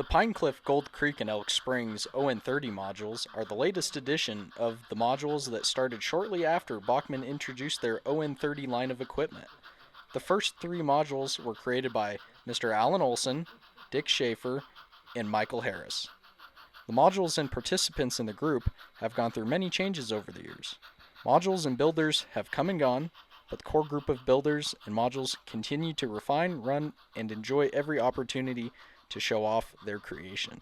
The Pinecliff, Gold Creek, and Elk Springs ON30 modules are the latest edition of the modules that started shortly after Bachmann introduced their ON30 line of equipment. The first three modules were created by Mr. Alan Olson, Dick Schaefer, and Michael Harris. The modules and participants in the group have gone through many changes over the years. Modules and builders have come and gone, but the core group of builders and modules continue to refine, run, and enjoy every opportunity to show off their creation.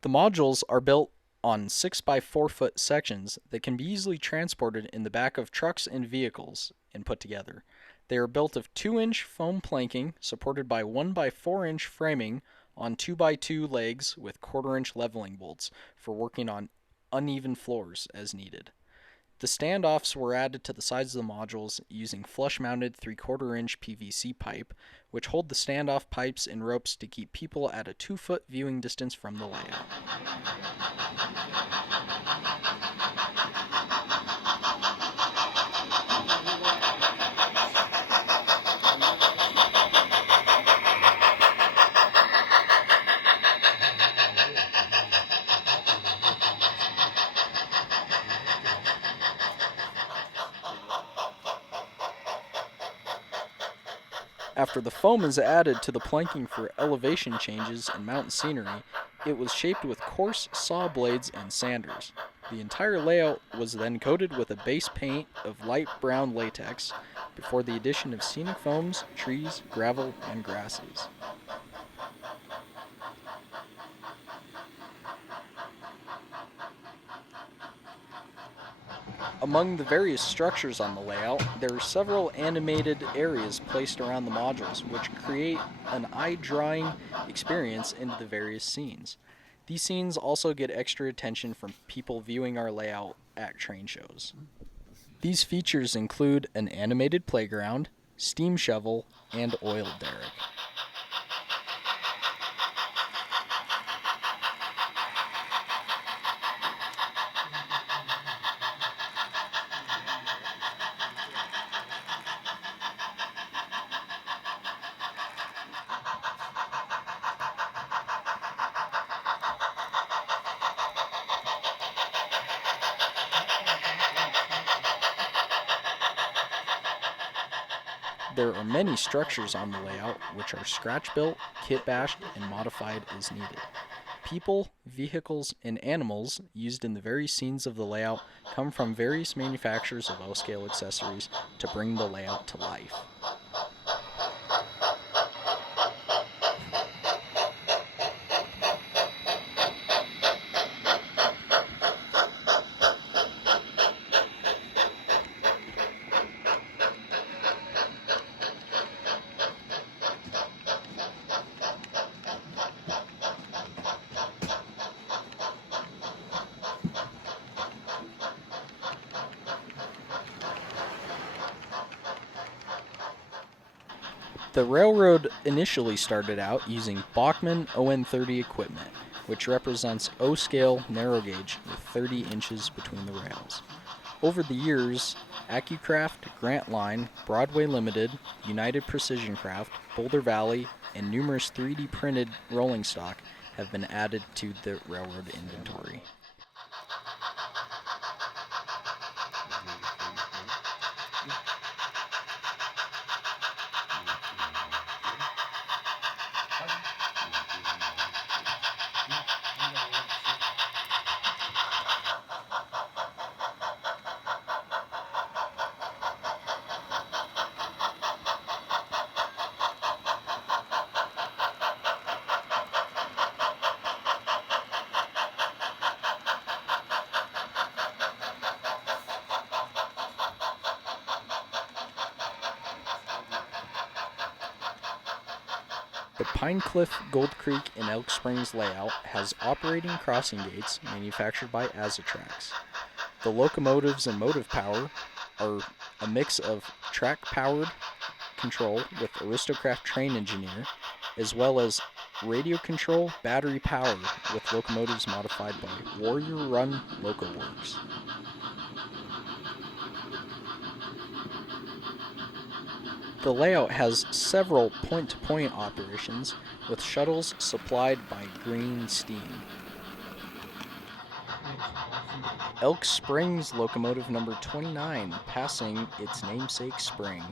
The modules are built on 6x4-foot sections that can be easily transported in the back of trucks and vehicles and put together. They are built of 2-inch foam planking supported by 1x4-inch framing on 2x2 legs with 1/4-inch leveling bolts for working on uneven floors as needed. The standoffs were added to the sides of the modules using flush-mounted 3/4-inch PVC pipe, which hold the standoff pipes and ropes to keep people at a 2-foot viewing distance from the layout. After the foam is added to the planking for elevation changes and mountain scenery, it was shaped with coarse saw blades and sanders. The entire layout was then coated with a base paint of light brown latex before the addition of scenic foams, trees, gravel, and grasses. Among the various structures on the layout, there are several animated areas placed around the modules, which create an eye-drawing experience into the various scenes. These scenes also get extra attention from people viewing our layout at train shows. These features include an animated playground, steam shovel, and oil derrick. There are many structures on the layout which are scratch-built, kit-bashed, and modified as needed. People, vehicles, and animals used in the various scenes of the layout come from various manufacturers of L-scale accessories to bring the layout to life. The railroad initially started out using Bachmann ON30 equipment, which represents O-scale narrow gauge with 30 inches between the rails. Over the years, AccuCraft, Grant Line, Broadway Limited, United Precision Craft, Boulder Valley, and numerous 3D printed rolling stock have been added to the railroad inventory. The Pinecliff, Gold Creek, and Elk Springs layout has operating crossing gates manufactured by Azatrax. The locomotives and motive power are a mix of track-powered control with Aristocraft train engineer, as well as radio control battery power with locomotives modified by Warrior Run Loco Works. The layout has several point-to-point operations with shuttles supplied by green steam. Elk Springs locomotive number 29 passing its namesake spring.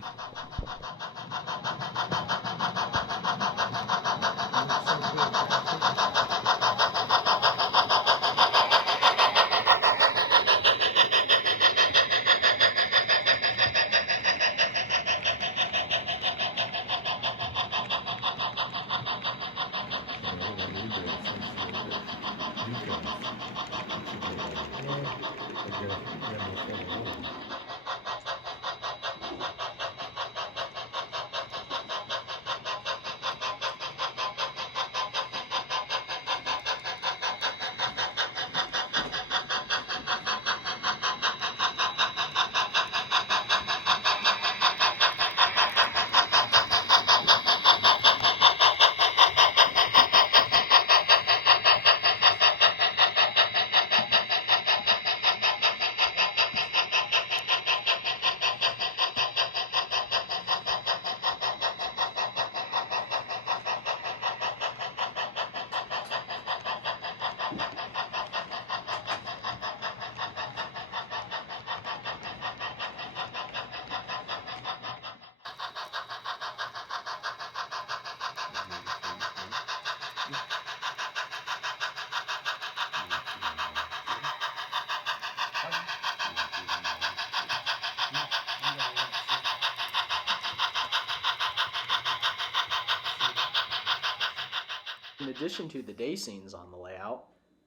In addition to the day scenes on the layout,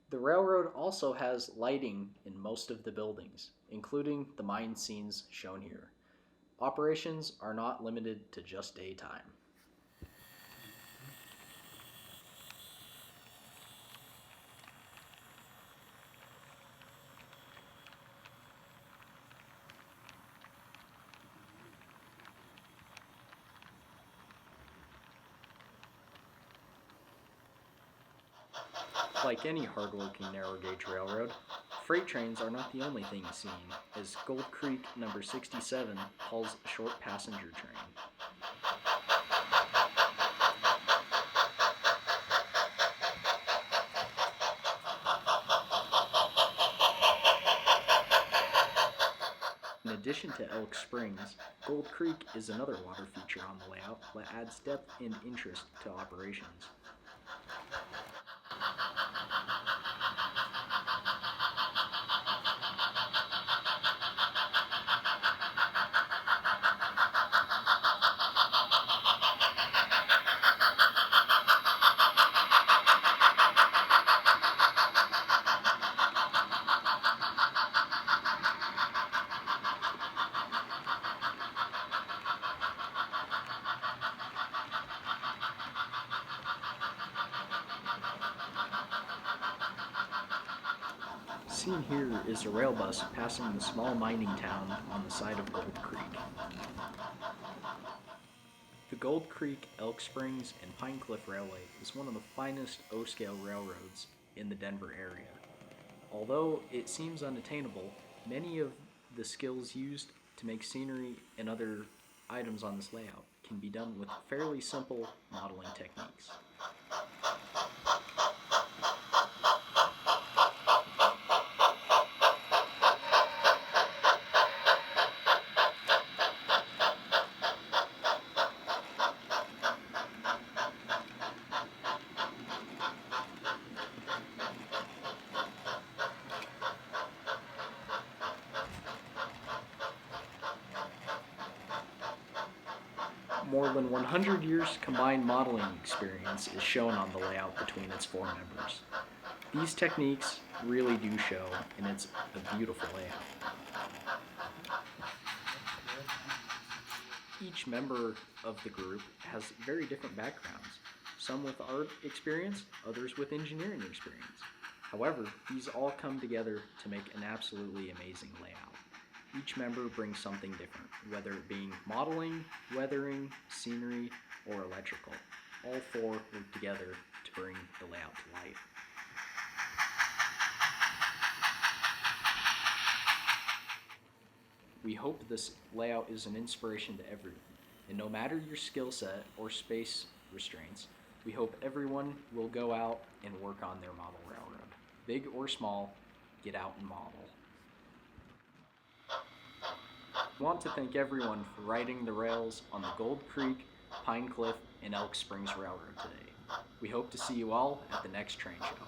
the railroad also has lighting in most of the buildings, including the mine scenes shown here. Operations are not limited to just daytime. Like any hardworking narrow gauge railroad, freight trains are not the only thing seen, as Gold Creek number 67 hauls a short passenger train. In addition to Elk Springs, Gold Creek is another water feature on the layout that adds depth and interest to operations. Seen here is a rail bus passing the small mining town on the side of Gold Creek. The Gold Creek, Elk Springs, and Pine Cliff Railway is one of the finest O-scale railroads in the Denver area. Although it seems unattainable, many of the skills used to make scenery and other items on this layout can be done with fairly simple modeling techniques. More than 100 years combined modeling experience is shown on the layout between its four members. These techniques really do show, and it's a beautiful layout. Each member of the group has very different backgrounds, some with art experience, others with engineering experience. However, these all come together to make an absolutely amazing layout. Each member brings something different, whether it being modeling, weathering, scenery, or electrical. All four work together to bring the layout to life. We hope this layout is an inspiration to everyone. And no matter your skill set or space restraints, we hope everyone will go out and work on their model railroad. Big or small, get out and model. I want to thank everyone for riding the rails on the Gold Creek, Pine Cliff, and Elk Springs Railroad today. We hope to see you all at the next train show.